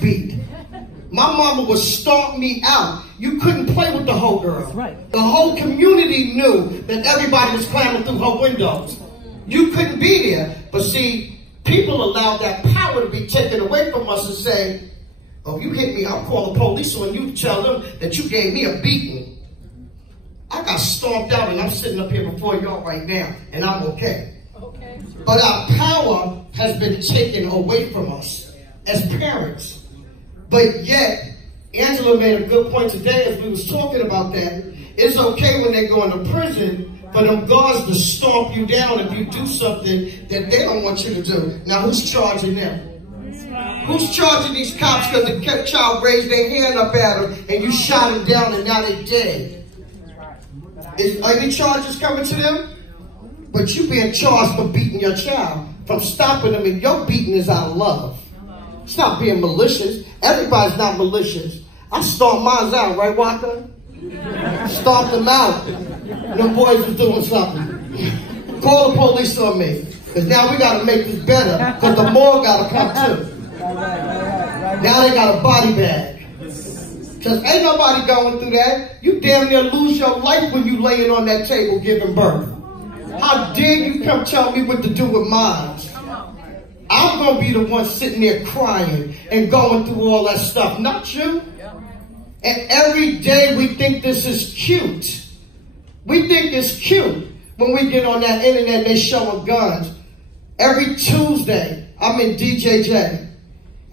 beat. My mama would stomp me out. You couldn't play with the whole girl. That's right. The whole community knew that everybody was climbing through her windows. You couldn't be there. But see, people allowed that power to be taken away from us and say, oh, you hit me, I'll call the police on you, tell them that you gave me a beating. I got stomped out and I'm sitting up here before y'all right now and I'm okay. But our power has been taken away from us as parents. But yet, Angela made a good point today as we was talking about that. It's okay when they go into prison for them guards to stomp you down if you do something that they don't want you to do. Now, who's charging them? Who's charging these cops because the child raised their hand up at them and you shot them down and now they're dead? Are any charges coming to them? But you being charged for beating your child, from stopping them, and your beating is out of love. Stop being malicious. Everybody's not malicious. I stomped mine out, right, Walker? Stomped them out. Them boys was doing something. Call the police on me. Because now we got to make this better. Because the more got to come too. Now they got a body bag. Because ain't nobody going through that. You damn near lose your life when you laying on that table giving birth. How dare you come tell me what to do with mine? I'm going to be the one sitting there crying and going through all that stuff, not you. And every day we think this is cute. We think it's cute when we get on that internet and they showing guns. Every Tuesday, I'm in DJJ.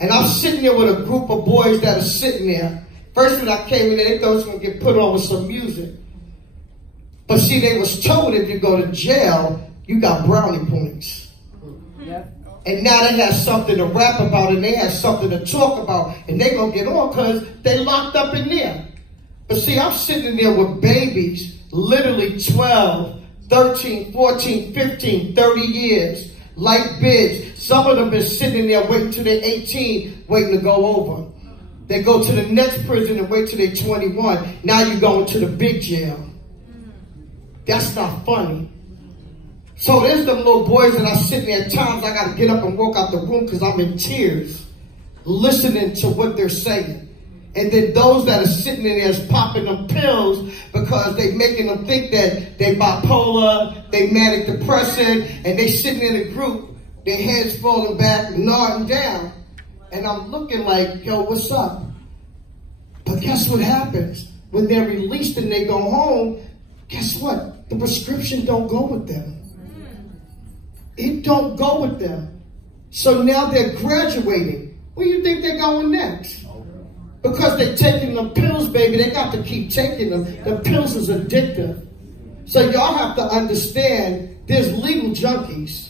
And I'm sitting there with a group of boys that are sitting there. First when I came in there, they thought it was going to get put on with some music. But see, they was told if you go to jail, you got brownie points. Yep. And now they have something to rap about and they have something to talk about. And they going to get on because they locked up in there. But see, I'm sitting there with babies, literally 12, 13, 14, 15, 30 years, like bids. Some of them been sitting there waiting till they're 18, waiting to go over. They go to the next prison and wait till they're 21. Now you're going to the big jail. That's not funny. So there's them little boys that are sitting there. At times I got to get up and walk out the room because I'm in tears listening to what they're saying. And then those that are sitting in there is popping them pills because they making them think that they bipolar, they manic depressive, and they sitting in a group, their heads falling back, nodding down. And I'm looking like, yo, what's up? But guess what happens? When they're released and they go home, guess what? The prescription don't go with them. It don't go with them. So now they're graduating. Where do you think they're going next? Because they're taking the pills, baby. They got to keep taking them. The pills is addictive. So y'all have to understand there's legal junkies.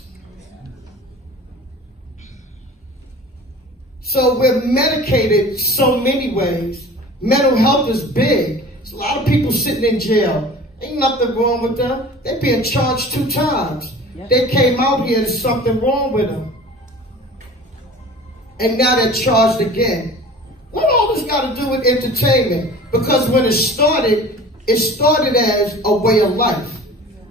So we're medicated so many ways. Mental health is big. There's a lot of people sitting in jail. Ain't nothing wrong with them. They're being charged 2 times. They came out here, there's something wrong with them. And now they're charged again. What all this got to do with entertainment? Because when it started as a way of life.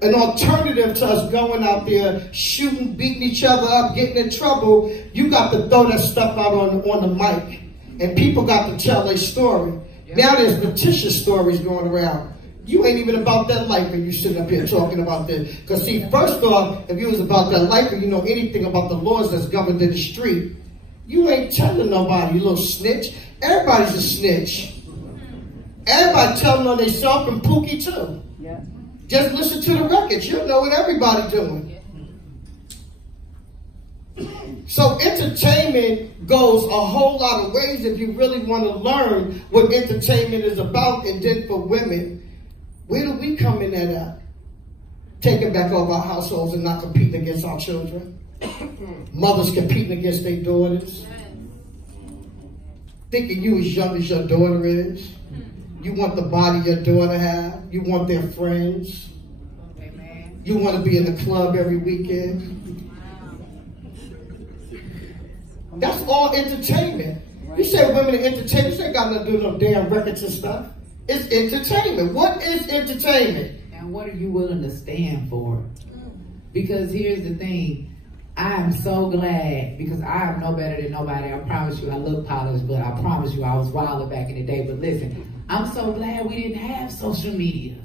An alternative to us going out there, shooting, beating each other up, getting in trouble. You got to throw that stuff out on the mic. And people got to tell their story. Now there's fictitious stories going around. You ain't even about that life when you sitting up here talking about this. Because see, first off, if you was about that life and you know anything about the laws that's governed in the street, you ain't telling nobody, you little snitch. Everybody's a snitch. Everybody telling on themselves, and Pookie too. Yeah. Just listen to the records. You'll know what everybody's doing. So entertainment goes a whole lot of ways if you really want to learn what entertainment is about. And then for women, where do we come in at? Taking back over our households and not competing against our children. Mothers competing against their daughters. Thinking you as young as your daughter is. You want the body your daughter have. You want their friends. You want to be in the club every weekend. That's all entertainment. You say women are entertainment. You ain't got nothing to do with no damn records and stuff. It's entertainment. What is entertainment? And what are you willing to stand for? Because here's the thing. I am so glad, because I am no better than nobody. I promise you, I look polished, but I promise you I was wilder back in the day. But listen, I'm so glad we didn't have social media.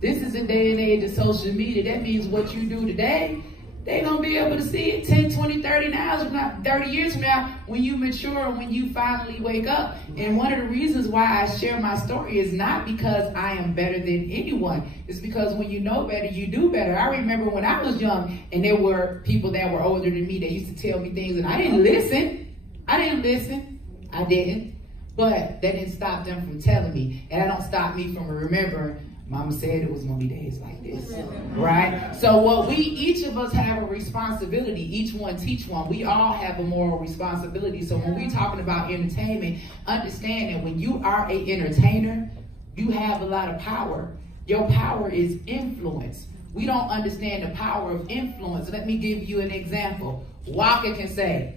This is a day and age of social media. That means what you do today, they're going to be able to see it 10, 20, 30 years from now when you mature and when you finally wake up. And one of the reasons why I share my story is not because I am better than anyone. It's because when you know better, you do better. I remember when I was young and there were people that were older than me that used to tell me things and I didn't listen. I didn't. But that didn't stop them from telling me. And that don't stop me from remembering Mama said it was going to be days like this, right? So each of us have a responsibility. Each one teach one. We all have a moral responsibility. So when we're talking about entertainment, understand that when you are an entertainer, you have a lot of power. Your power is influence. We don't understand the power of influence. Let me give you an example. Walker can say,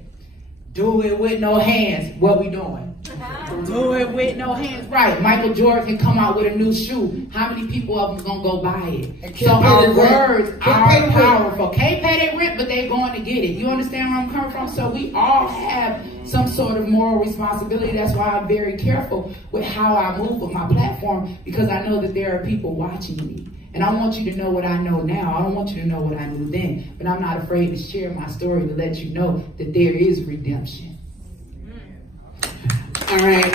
do it with no hands. What we doing? Do it with no hands. Right. Michael Jordan can come out with a new shoe. How many people of them gonna go buy it? So our words are powerful. Can't pay their rent, but they're going to get it. You understand where I'm coming from? So we all have some sort of moral responsibility. That's why I'm very careful with how I move with my platform, because I know that there are people watching me. And I want you to know what I know now. I don't want you to know what I knew then. But I'm not afraid to share my story to let you know that there is redemption. All right.